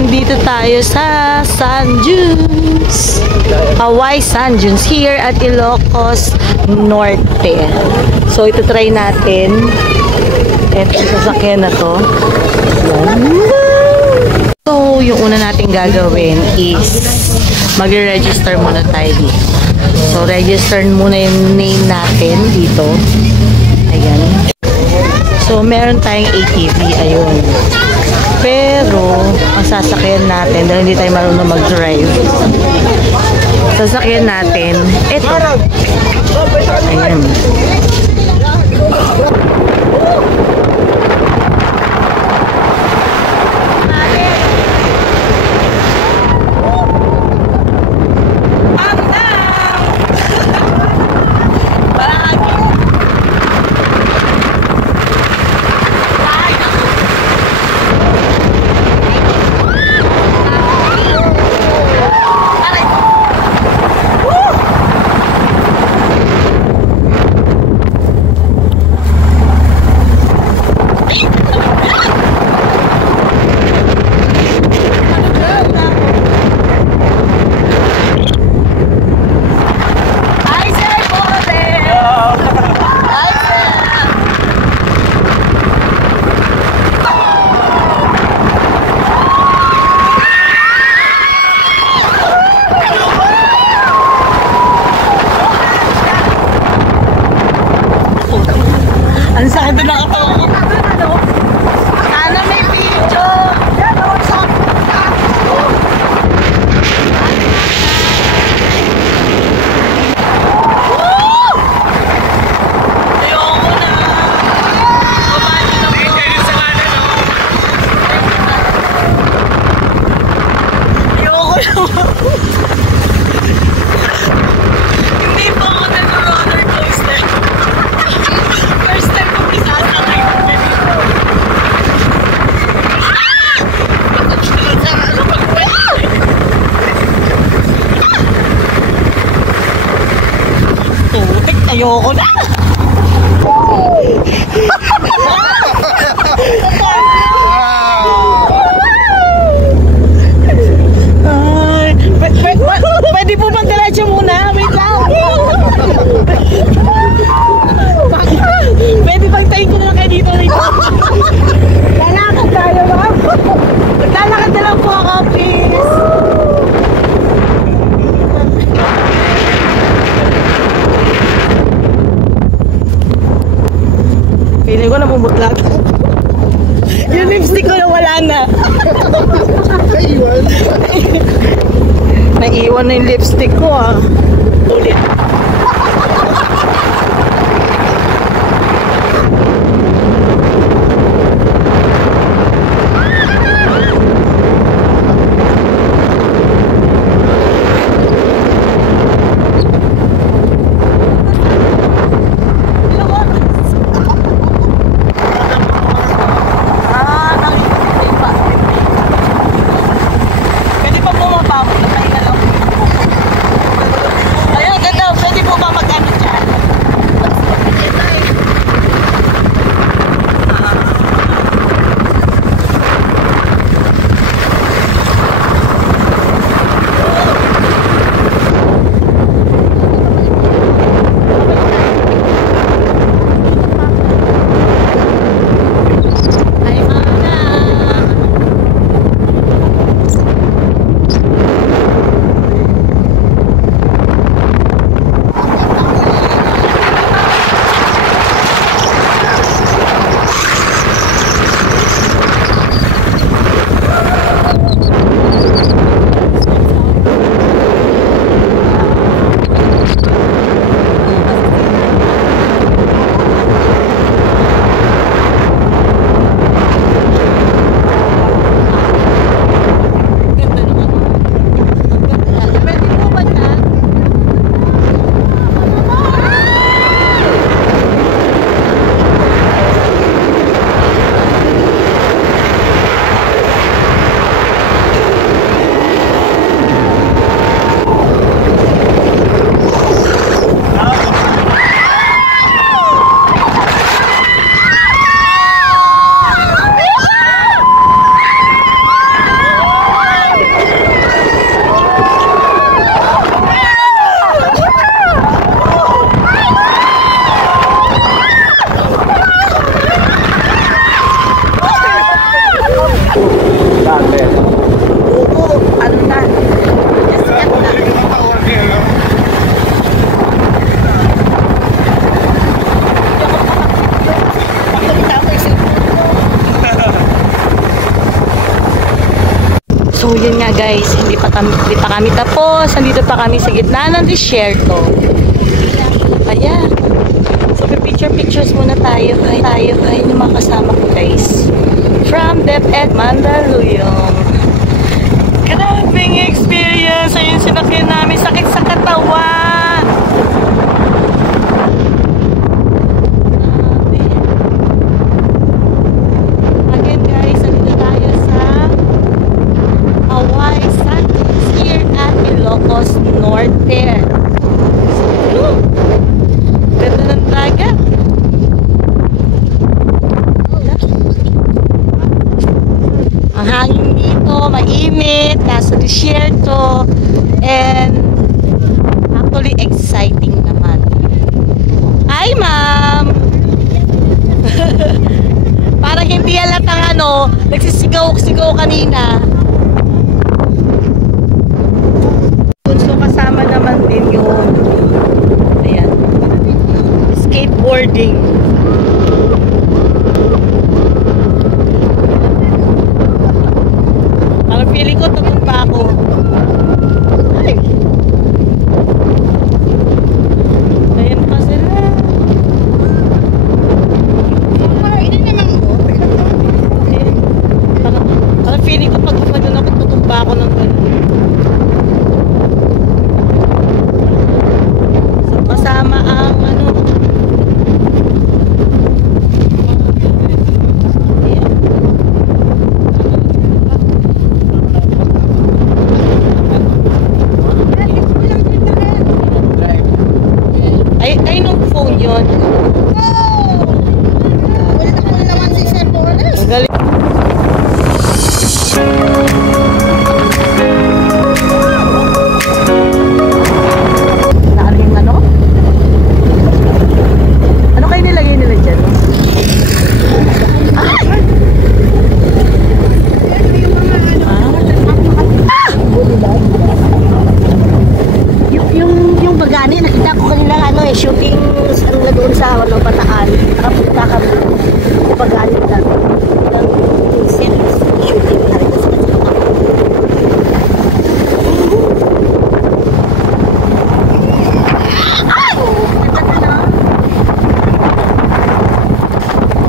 nandito tayo sa Sand Dunes. Hawaii Sand Dunes here at Ilocos Norte. So ito try natin. Ito sasakyan na to. So yung una natin gagawin is mag-register muna tayo dito. So register muna yung name natin dito. Ayan. So meron tayong ATV. Ayun. Pero, ang sasakyan natin, dahil hindi tayo marunong mag-drive, sasakyan natin, ito. Ayan. Ang sakit na nakatawa ko. Sana may video. Ayoko na. Kumani na po. Ayoko na. Hindi po ako nag-roller coaster. First time ko pisasakay ko ganito. Tutik, ayoko na! Ay, pwede po bang diretso muna? Wait lang! Pwede bang tayin ko na lang kayo dito? Lalakad tayo, ma'am. Lalakad na lang po ako, please. Feeling ko namumutlag. Yung lipstick ko na wala na. Naiwan. Naiwan na yung lipstick ko, ah. Ulit. So yun nga guys, hindi pa kami tapos. Nandito pa kami sa gitna ng disyerto. Ayan. So pictures muna tayo. Tayo yung mga kasama ko guys. From DepEd Mandaluyong. Grabing experience. Ayun sinakyan namin. Sakit sa katawan. Again guys, nandito tayo sa Hawaii Santos here at Ilocos Norte. Ganda ng dagat. Ang hangin dito, mainit, kaso disyerto, and actually exciting naman. Hi, ma'am! Parang hindi halatang nagsisigaw-sigaw kanina. So kasama naman din yung ayan, skateboarding. Parang feeling ko tumumpa ako. Ay! Ayan pa sila. Ayan. Parang feeling ko pag umadun ako, tutumpa ako ng gano'n. So kasama ang ay nung phone yun. Galing. Naaring ano kayo nilagay nila dyan? Ay! Yung bagani, nakita ko kanila shooting ang doon sa Bataan. Nakapunta kami yung bagani na yung series shooting na rin. Ay! Nagkata na.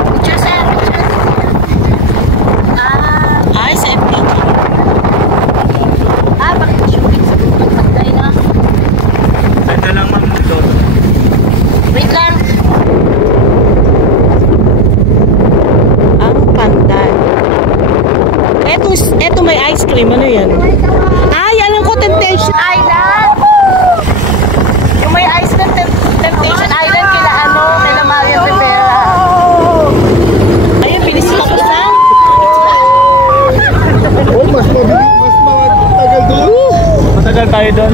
Picture sir, picture. Ay, sa FPG. Bakit shooting sa pagpagday na? Ito lang ma'am doon. Wait lang. Ang pandan. Eto may ice cream. Ano yan? Ay, alam ko, Temptation Island. Yung may ice cream, Temptation Island, kila Maria Rivera. Ayun, bilis ka pa sa. Oh, mas matagal doon. Matagal tayo doon.